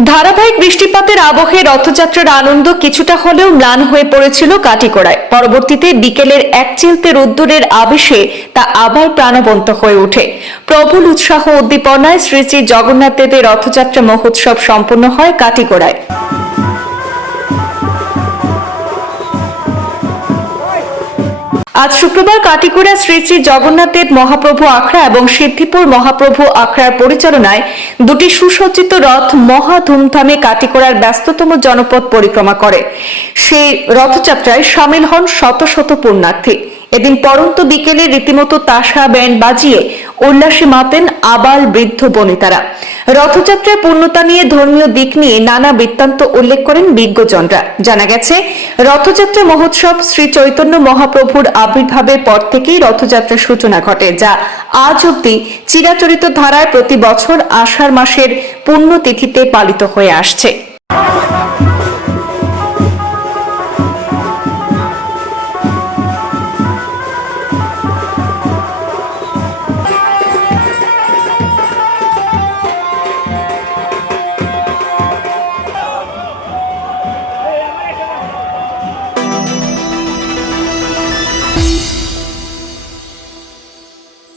ধারাবাহিক বৃষ্টিপাতের আবহে রথযাত্রার আনন্দ কিছুটা হলেও ম্লান হয়ে পড়েছিল কাটিকোড়ায়। পরবর্তীতে বিকেলের এক চিলতে রোদ্দুরের আবেশে তা আবার প্রাণবন্ত হয়ে ওঠে। প্রবল উৎসাহ উদ্দীপনায় শ্রী শ্রী জগন্নাথ দেবের রথযাত্রা মহোৎসব সম্পন্ন হয় কাটিকোড়ায়। আজ শুক্রবার কাটিকুড়া শ্রী শ্রী জগন্নাথ দেব মহাপ্রভু আখড়া এবং সিদ্ধিপুর মহাপ্রভু আখড়ার পরিচালনায় দুটি সুসজ্জিত রথ মহা ধুমধামে কাটিকোড়ার ব্যস্ততম জনপদ পরিক্রমা করে। সেই রথযাত্রায় সামিল হন শত শত পুণ্যার্থী। এদিন পরন্ত বিকেলে রীতিমতো তাসা ব্যান্ড বাজিয়ে উল্লাসে মাতেন আবাল বৃদ্ধ বনিতারা। রথযাত্রায় পূর্ণতা নিয়ে ধর্মীয় দিক নিয়ে নানা বৃত্তান্ত উল্লেখ করেন বিজ্ঞজনরা। জানা গেছে, রথযাত্রা মহোৎসব শ্রী চৈতন্য মহাপ্রভুর আবির্ভাবের পর থেকেই রথযাত্রার সূচনা ঘটে, যা আজ অব্দি চিরাচরিত ধারায় প্রতি বছর আষাঢ় মাসের পুণ্যতিথিতে পালিত হয়ে আসছে।